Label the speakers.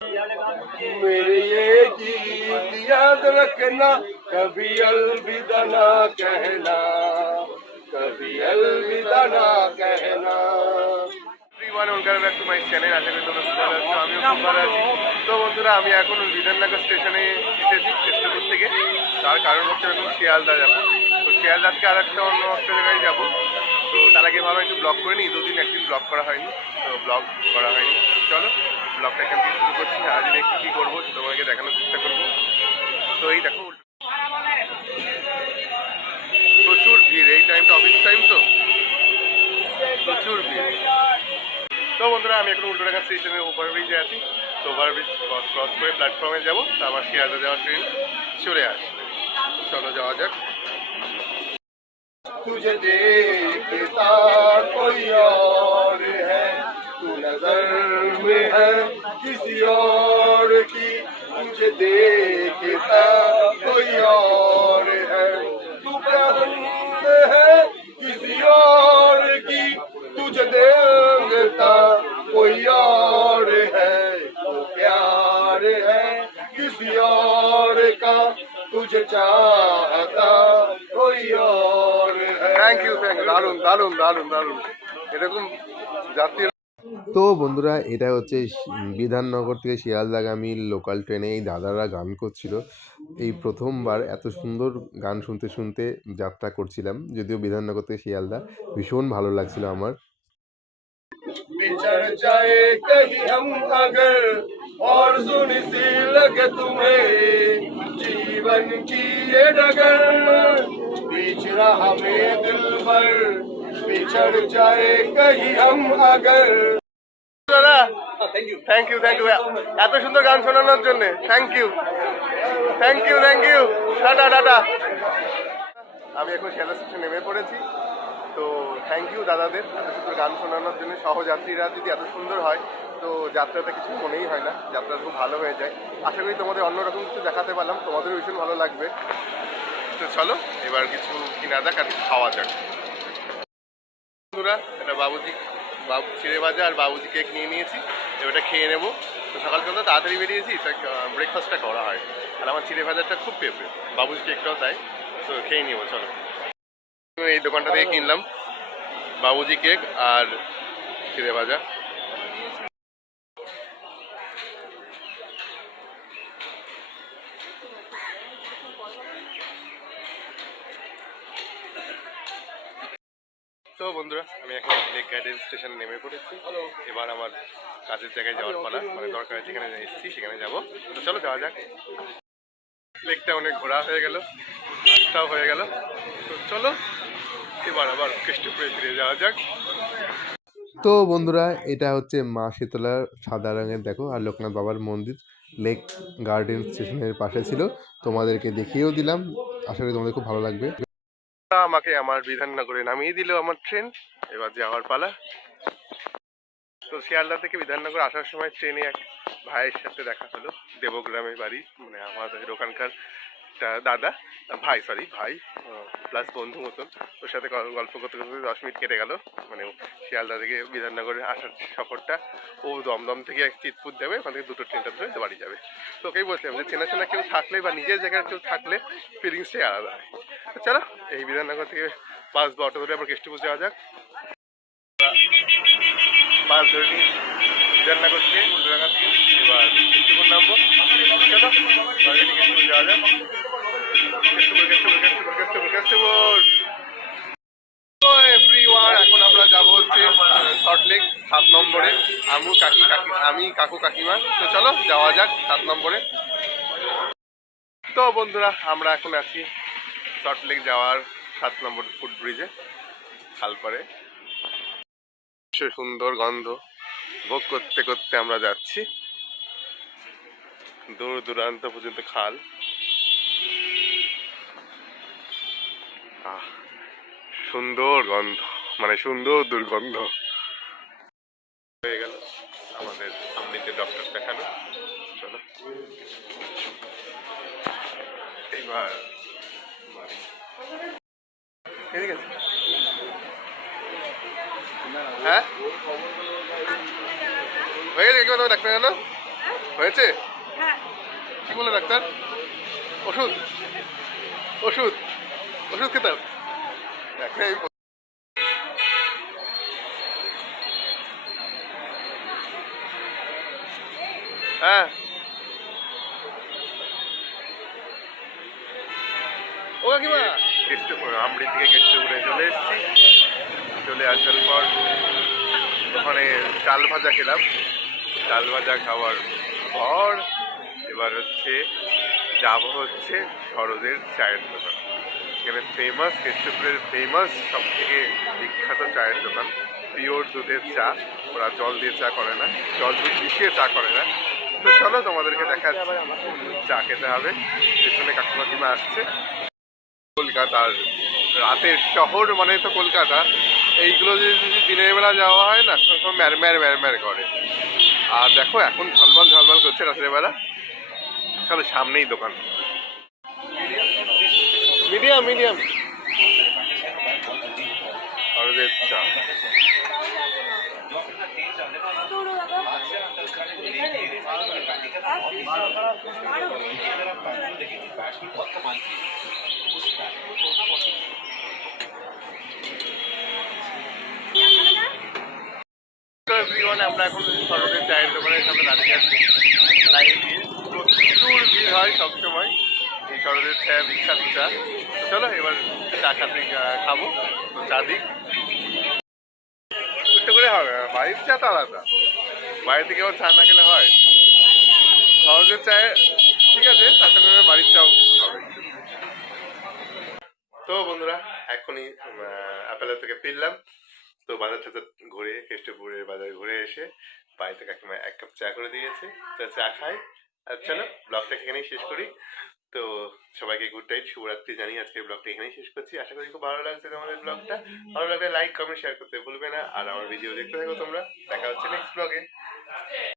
Speaker 1: मेरे ये गीत याद रखना कभी अलविदा ना कहना कभी अलविदा ना कहना
Speaker 2: everyone welcome back to my channel আশা করি তোমরা খুব ভালো আছো আমিও খুব ভালো আছি তো বন্ধুরা আমি এখন বিধাননগর স্টেশনে এসেছি কৃষ্ণপুর থেকে তার কারণ হচ্ছে এখন শিয়ালদা যাবো তো শিয়ালদা থেকে আর একটা অন্য একটা জায়গায় যাবো তো তার আগে ভাবলাম একটু ব্লগ করে নিই। দুদিন একদিন ব্লগ করা হয়নি, তো ব্লগ করা হয়নি। চলো, ব্লগটা এখান থেকে শুরু করছি। আজ দেখি কী করব তোমাকে দেখানোর চেষ্টা করব। তো এই দেখো প্রচুর ভিড়। এই টাইমটা অফিস টাইম তো? প্রচুর ভিড়। তো বন্ধুরা, আমি এখন উল্টোডাঙ্গা স্টেশনের ওভারব্রিজে আছি। তো ওভারব্রিজ ক্রস ক্রস করে প্ল্যাটফর্মে যাব। তো আমার শিয়ালদা যাওয়ার ট্রেন চলে আসবে। চলো যাওয়া যাক।
Speaker 1: তুই کسی اور کی مجھے دیکھتا کوئی اور ہے؟ تو پسند ہے کسی اور کی تجھے دیکھتا کوئی اور ہے؟ تو پیار ہے کسی اور کا تجھے چاہتا کوئی اور
Speaker 2: ہے؟ تھینک یو تھینک دارون دارون دارون دارون এরকম জাতীয়
Speaker 3: তো বন্ধুরা এটা হচ্ছে শি- বিধাননগর থেকে শিয়ালদাগামী লোকাল ট্রেনে এই দাদারা গান করছিল এই প্রথমবার এত সুন্দর গান শুনতে শুনতে যাত্রা করছিলাম যদিও বিধাননগর থেকে শিয়ালদা ভীষণ ভালো লাগছিল আমার
Speaker 1: बिछड़ जाए कहीं हम अगर और सुन सी लगे तुम्हें जीवन की ये डगर बीच रहा में दिल पर बिछड़ जाए कहीं हम अगर
Speaker 2: দাদা থ্যাংক ইউ থ্যাংক ইউ এত সুন্দর গান শোনানোর জন্য thank you thank you thank you tata tata আমি এখন শিয়ালদা স্টেশন নেমে পড়েছি তো থ্যাংক ইউ দাদাদের এত সুন্দর গান শোনানোর জন্য সহযাত্রীরা যদি এত সুন্দর হয় তো যাত্রাতে কিছু মনেই হয় না যাত্রা খুব ভালো হয়ে যায় আশা করি তোমাদের অন্যরকম কিছু দেখাতে পারলাম তোমাদেরও ভীষণ ভালো লাগবে তো চলো এবার কিছু কিনা যাক আর খাওয়া যাক বন্ধুরা, এটা বাবুজি, বাবু ছিঁড়ে ভাজা আর বাবুজি কেক নিয়ে নিয়েছি। এবার এটা খেয়ে নেব। তো সকাল সকাল তাড়াতাড়ি বেরিয়েছি এটা ব্রেকফাস্টটা করা হয়। আর আমার চিড়ে বাজারটা খুব ফেভারিট বাবুজি কেকটাও তাই। তো খেয়ে নেব, চলো। এই দোকানটা থেকে কিনলাম, বাবুজি কেক আর চিড়ে ভাজা তো বন্ধুরা, আমি এখন লেক গার্ডেন স্টেশনে নেমে পড়েছি। এবার আমার কাজের জায়গায় যাওয়ার পালা মানে দরকার যেখানে এসেছি সেখানে যাব। তো চলো যাওয়া যাক। লেকটা অনেক ঘোরা হয়ে গেল, রাস্তাও হয়ে গেল। তো চলো, এবার আবার কৃষ্ণপুরে ফিরে যাওয়া যাক।
Speaker 3: তো বন্ধুরা, এটা হচ্ছে মা শীতলার সাদা রঙের, দেখো, আর লোকনাথ বাবার মন্দির। লেক গার্ডেন স্টেশনের পাশে ছিল। তোমাদেরকে দেখিয়েও দিলাম। আশা করি তোমাদের খুব ভালো লাগবে।
Speaker 2: আমাকে আমার বিধাননগরে নামিয়ে দিল আমার ট্রেন। এবার যাওয়ার পালা। তো শিয়ালদা থেকে বিধাননগর আসার সময় ট্রেনে এক ভাইয়ের সাথে দেখা হলো। দেবগ্রামের বাড়ি মানে আমাদের ওখানকার একটা দাদা, ভাই সরি ভাই প্লাস বন্ধু মতন। ওর সাথে গল্প করতে করতে দশ মিনিট কেটে গেল। মানে শিয়ালদা থেকে বিধাননগরে আসার সফরটা, ও দমদম থেকে এক চিতপুর যাবে, ওখান থেকে দুটো ট্রেনটা ধরে বাড়ি যাবে। তো ওকেই বলছিলাম যে চেনা চেনা কেউ থাকলে বা নিজের জায়গায় কেউ থাকলে ফিলিংসটাই আলাদা। হয় চলো, এই বিধাননগর থেকে বাস বা অটো ধরে আবার কেষ্টপুর যাওয়া যাক। বাস ধরে নিই বিধাননগর থেকে উল্টোডাঙ্গা থেকে এবার চলো অলরেডি কেষ্টপুর যাওয়া যাক। এখন আমরা যাব হচ্ছে শর্টলেক সাত নম্বরে। আমু, কাকি কাকি, আমি, কাকু, কাকিমা। তো চলো, যাওয়া যাক সাত নম্বরে। তো বন্ধুরা, আমরা এখন আছি শর্টলেক যাওয়ার সাত নম্বর ফুট ব্রিজে, খালপাড়ে। সুন্দর গন্ধ। ভোগ করতে করতে আমরা যাচ্ছি। দূর দূরান্ত পর্যন্ত খাল। সুন্দর গন্ধ মানে সুন্দর দুর্গন্ধ। হয়ে গেল আমাদের ডক্টর দেখানো। চলো। হ্যাঁ? হয়ে গেছে কেউ ডাক্তার জানো? হয়েছে?
Speaker 4: হ্যাঁ।
Speaker 2: কি বলে ডাক্তার? ওষুধ। ওষুধ। ওষুধ খেতে হবে ডাক্তার বল- হ্যাঁ। ও কাকিমা। কেষ্টপুর আমড়ি থেকে কেষ্টপুরে চলে এসেছি। চলে আসার পর ওখানে চাল ভাজা খেলাম। চাল ভাজা খাওয়ার পর এবার হচ্ছে যাব হচ্ছে শরদের চায়ের দোকান। এখানে ফেমাস কেষ্টপুরের ফেমাস সব থেকে বিখ্যাত চায়ের দোকান। পিওর দুধের চা। ওরা জল দিয়ে চা করে না। জল দুধ মিশিয়ে চা করে না। তো চলো তোমাদেরকে দেখা চা খেতে হবে। পেছনে কাকিমা কিমা আসছে। কলকাতার রাতের শহর মানে তো কলকাতা। এইগুলো যদি দিনের বেলা যাওয়া হয় না তখন ম্যার ম্যার ম্যার ম্যার করে। আর দেখো, এখন ঝলমল ঝলমল করছে রাতের বেলা। চলো সামনেই দোকান। Medium medium. অরদের চা। আমরা এখন শরতের চায়ের দোকানের সামনে দাঁড়িয়ে আছি। দিয়ে প্রচুর ভিড় হয় সবসময় এই শরতের চা বিখ্যাত চা। চলো এবার চা খাতে খাব। তো চা দিক করে হবে, বাড়ির চা তো আলাদা। বাইরে থেকে আবার চা না খেলে হয়। শরতের চায়ে ঠিক আছে, তার সঙ্গে বাড়ির চাও হবে। তো বন্ধুরা, এখনই অ্যাপেলের থেকে ফিরলাম। তো বাজার টাজার ঘুরে কেষ্টপুরের বাজার ঘুরে এসে বাড়িতে কাকিমা এক কাপ চা করে দিয়েছে। তো চা খাই। আর চলো, ব্লগটা এখানেই শেষ করি। তো সবাইকে গুড নাইট শুভরাত্রি জানি আজকে ব্লগটা এখানেই শেষ করছি। আশা করি খুব ভালো লাগছে তোমাদের ব্লগটা। ভালো লাগলে লাইক কমেন্ট শেয়ার করতে ভুলবে না। আর আমার ভিডিও দেখতে থাকো তোমরা। দেখা হচ্ছে নেক্সট ব্লগে